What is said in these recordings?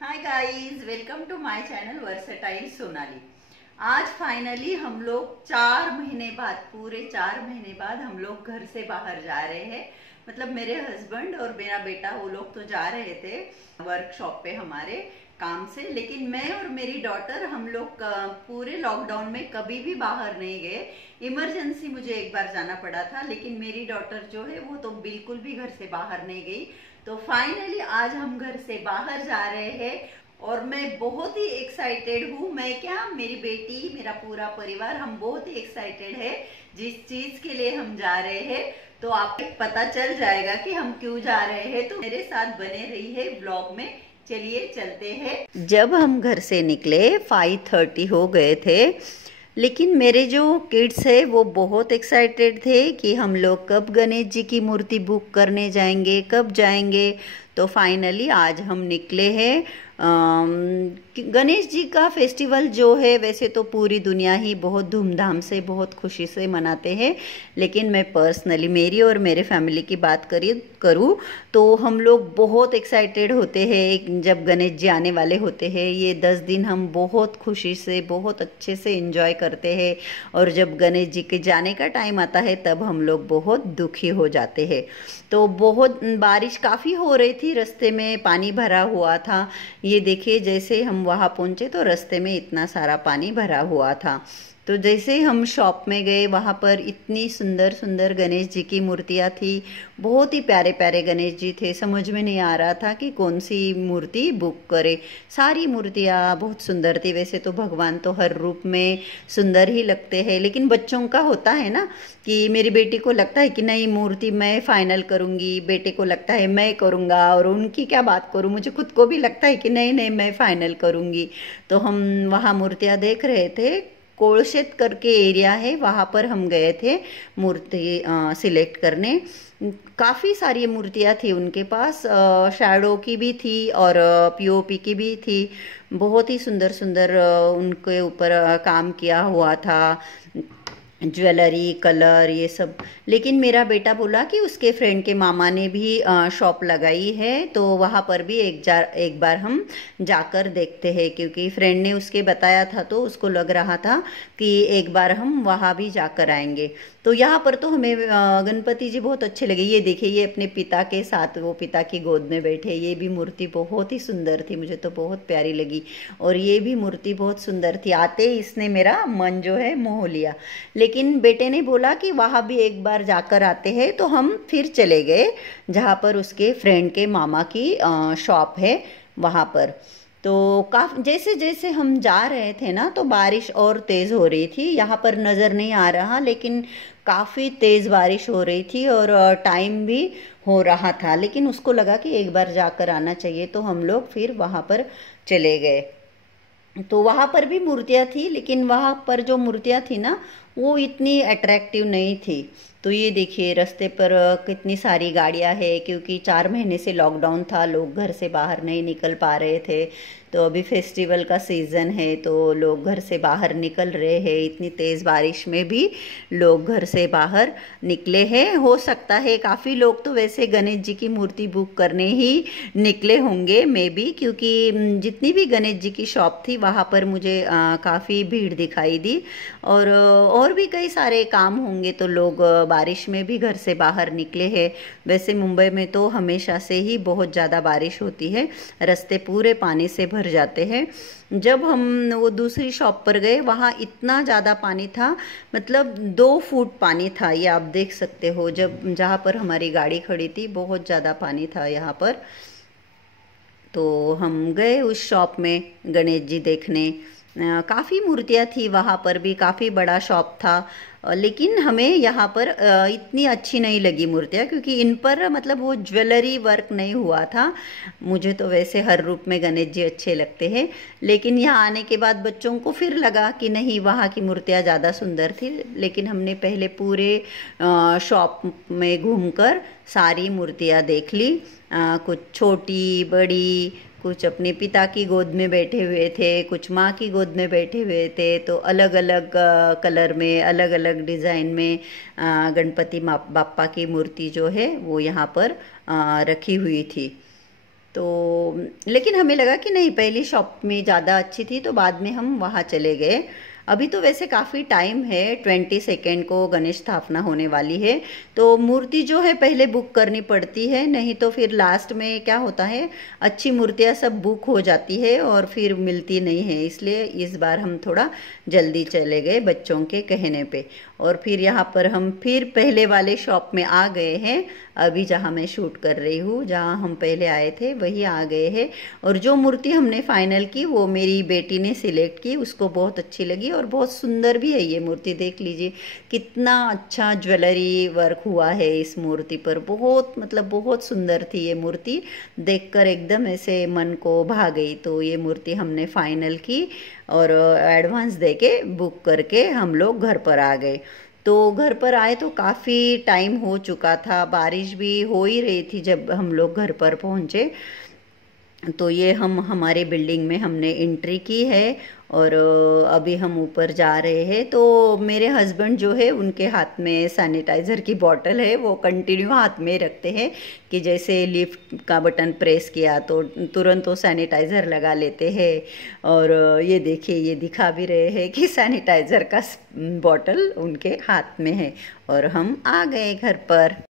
Hi guys, welcome to my channel versatile Sonali. आज finally हम लोग 4 महीने बाद, पूरे 4 महीने बाद हम लोग घर से बाहर जा रहे हैं। मतलब मेरे हस्बैंड और मेरा बेटा वो लोग तो जा रहे थे वर्कशॉप पे हमारे काम से, लेकिन मैं और मेरी डॉटर हम लोग पूरे लॉकडाउन में कभी भी बाहर नहीं गए। इमरजेंसी मुझे एक बार जाना पड़ा था, लेकिन मेरी डॉटर जो है वो तो बिल्कुल भी घर से बाहर नहीं गई। तो फाइनली आज हम घर से बाहर जा रहे हैं और मैं बहुत ही एक्साइटेड हूँ। मैं क्या, मेरी बेटी, मेरा पूरा परिवार, हम बहुत ही एक्साइटेड है जिस चीज के लिए हम जा रहे हैं। तो आपको पता चल जाएगा कि हम क्यों जा रहे हैं, तो मेरे साथ बने रहिए ब्लॉग में। चलिए चलते हैं। जब हम घर से निकले 5:30 हो गए थे, लेकिन मेरे जो किड्स है वो बहुत एक्साइटेड थे कि हम लोग कब गणेश जी की मूर्ति बुक करने जाएंगे, कब जाएंगे। तो फाइनली आज हम निकले हैं। गणेश जी का फेस्टिवल जो है वैसे तो पूरी दुनिया ही बहुत धूमधाम से, बहुत खुशी से मनाते हैं, लेकिन मैं पर्सनली मेरी और मेरे फैमिली की बात करूँ तो हम लोग बहुत एक्साइटेड होते हैं जब गणेश जी आने वाले होते हैं। ये 10 दिन हम बहुत खुशी से, बहुत अच्छे से एंजॉय करते हैं, और जब गणेश जी के जाने का टाइम आता है तब हम लोग बहुत दुखी हो जाते हैं। तो बहुत बारिश काफ़ी हो रही थी, रास्ते में पानी भरा हुआ था। ये देखिए, जैसे हम वहाँ पहुँचे तो रास्ते में इतना सारा पानी भरा हुआ था। तो जैसे हम शॉप में गए, वहाँ पर इतनी सुंदर सुंदर गणेश जी की मूर्तियाँ थी। बहुत ही प्यारे प्यारे गणेश जी थे। समझ में नहीं आ रहा था कि कौन सी मूर्ति बुक करे। सारी मूर्तियाँ बहुत सुंदर थी। वैसे तो भगवान तो हर रूप में सुंदर ही लगते हैं, लेकिन बच्चों का होता है ना कि मेरी बेटी को लगता है कि नहीं, मूर्ति मैं फाइनल करूँगी, बेटे को लगता है मैं करूँगा, और उनकी क्या बात करूँ, मुझे खुद को भी लगता है कि नहीं नहीं मैं फाइनल करूँगी। तो हम वहाँ मूर्तियाँ देख रहे थे। कोलशेत करके एरिया है, वहाँ पर हम गए थे मूर्ति सिलेक्ट करने। काफ़ी सारी मूर्तियाँ थी उनके पास, शैडो की भी थी और पीओपी की भी थी। बहुत ही सुंदर सुंदर उनके ऊपर काम किया हुआ था, ज्वेलरी, कलर, ये सब। लेकिन मेरा बेटा बोला कि उसके फ्रेंड के मामा ने भी शॉप लगाई है, तो वहाँ पर भी एक बार हम जाकर देखते हैं, क्योंकि फ्रेंड ने उसके बताया था तो उसको लग रहा था कि एक बार हम वहाँ भी जाकर आएंगे। तो यहाँ पर तो हमें गणपति जी बहुत अच्छे लगे। ये देखिए, ये अपने पिता के साथ, वो पिता की गोद में बैठे। ये भी मूर्ति बहुत ही सुंदर थी, मुझे तो बहुत प्यारी लगी। और ये भी मूर्ति बहुत सुंदर थी। आते ही इसने मेरा मन जो है मोह लिया। लेकिन बेटे ने बोला कि वहाँ भी एक बार जाकर आते हैं, तो हम फिर चले गए जहाँ पर उसके फ्रेंड के मामा की शॉप है, वहाँ पर। तो जैसे जैसे हम जा रहे थे ना, तो बारिश और तेज़ हो रही थी। यहाँ पर नज़र नहीं आ रहा, लेकिन काफ़ी तेज़ बारिश हो रही थी और टाइम भी हो रहा था। लेकिन उसको लगा कि एक बार जाकर आना चाहिए, तो हम लोग फिर वहाँ पर चले गए। तो वहाँ पर भी मूर्तियाँ थी, लेकिन वहाँ पर जो मूर्तियाँ थी ना वो इतनी अट्रैक्टिव नहीं थी। तो ये देखिए, रास्ते पर कितनी सारी गाड़ियाँ हैं, क्योंकि 4 महीने से लॉकडाउन था, लोग घर से बाहर नहीं निकल पा रहे थे। तो अभी फेस्टिवल का सीज़न है तो लोग घर से बाहर निकल रहे हैं। इतनी तेज़ बारिश में भी लोग घर से बाहर निकले हैं। हो सकता है काफ़ी लोग तो वैसे गणेश जी की मूर्ति बुक करने ही निकले होंगे, मे बी, क्योंकि जितनी भी गणेश जी की शॉप थी वहाँ पर मुझे काफ़ी भीड़ दिखाई दी। और भी कई सारे काम होंगे, तो लोग बारिश में भी घर से बाहर निकले हैं। वैसे मुंबई में तो हमेशा से ही बहुत ज़्यादा बारिश होती है, रास्ते पूरे पानी से भर जाते हैं। जब हम वो दूसरी शॉप पर गए, वहाँ इतना ज़्यादा पानी था, मतलब 2 फुट पानी था। ये आप देख सकते हो, जब जहाँ पर हमारी गाड़ी खड़ी थी बहुत ज़्यादा पानी था यहाँ पर। तो हम गए उस शॉप में गणेश जी देखने। काफ़ी मूर्तियाँ थी वहाँ पर भी, काफ़ी बड़ा शॉप था। लेकिन हमें यहाँ पर इतनी अच्छी नहीं लगी मूर्तियाँ, क्योंकि इन पर मतलब वो ज्वेलरी वर्क नहीं हुआ था। मुझे तो वैसे हर रूप में गणेश जी अच्छे लगते हैं, लेकिन यहाँ आने के बाद बच्चों को फिर लगा कि नहीं, वहाँ की मूर्तियाँ ज़्यादा सुंदर थी। लेकिन हमने पहले पूरे शॉप में घूमकर सारी मूर्तियाँ देख ली। कुछ छोटी बड़ी, कुछ अपने पिता की गोद में बैठे हुए थे, कुछ माँ की गोद में बैठे हुए थे। तो अलग अलग कलर में, अलग अलग डिज़ाइन में गणपति बाप्पा की मूर्ति जो है वो यहाँ पर रखी हुई थी। तो लेकिन हमें लगा कि नहीं, पहली शॉप में ज़्यादा अच्छी थी, तो बाद में हम वहाँ चले गए। अभी तो वैसे काफ़ी टाइम है, 22 को गणेश स्थापना होने वाली है, तो मूर्ति जो है पहले बुक करनी पड़ती है, नहीं तो फिर लास्ट में क्या होता है, अच्छी मूर्तियाँ सब बुक हो जाती है और फिर मिलती नहीं है। इसलिए इस बार हम थोड़ा जल्दी चले गए बच्चों के कहने पे। और फिर यहाँ पर हम फिर पहले वाले शॉप में आ गए हैं, अभी जहाँ मैं शूट कर रही हूँ, जहाँ हम पहले आए थे वही आ गए हैं। और जो मूर्ति हमने फाइनल की वो मेरी बेटी ने सिलेक्ट की, उसको बहुत अच्छी लगी और बहुत सुंदर भी है ये मूर्ति। देख लीजिए कितना अच्छा ज्वेलरी वर्क हुआ है इस मूर्ति पर, बहुत मतलब बहुत सुंदर थी ये मूर्ति, देखकर एकदम ऐसे मन को भा गई। तो ये मूर्ति हमने फाइनल की और एडवांस देके बुक करके हम लोग घर पर आ गए। तो घर पर आए तो काफ़ी टाइम हो चुका था, बारिश भी हो ही रही थी जब हम लोग घर पर पहुँचे। तो ये हम हमारे बिल्डिंग में हमने एंट्री की है और अभी हम ऊपर जा रहे हैं। तो मेरे हस्बैंड जो है उनके हाथ में सैनिटाइज़र की बॉटल है, वो कंटिन्यू हाथ में रखते हैं कि जैसे लिफ्ट का बटन प्रेस किया तो तुरंत वो सैनिटाइज़र लगा लेते हैं। और ये देखिए ये दिखा भी रहे हैं कि सैनिटाइज़र का बॉटल उनके हाथ में है। और हम आ गए घर पर।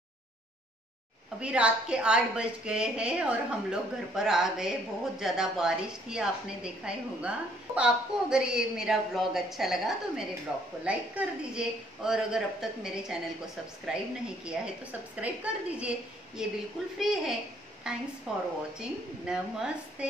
अभी रात के 8 बज गए हैं और हम लोग घर पर आ गए। बहुत ज़्यादा बारिश थी, आपने देखा ही होगा। तो आपको अगर ये मेरा ब्लॉग अच्छा लगा तो मेरे ब्लॉग को लाइक कर दीजिए, और अगर अब तक मेरे चैनल को सब्सक्राइब नहीं किया है तो सब्सक्राइब कर दीजिए, ये बिल्कुल फ्री है। Thanks for watching. नमस्ते।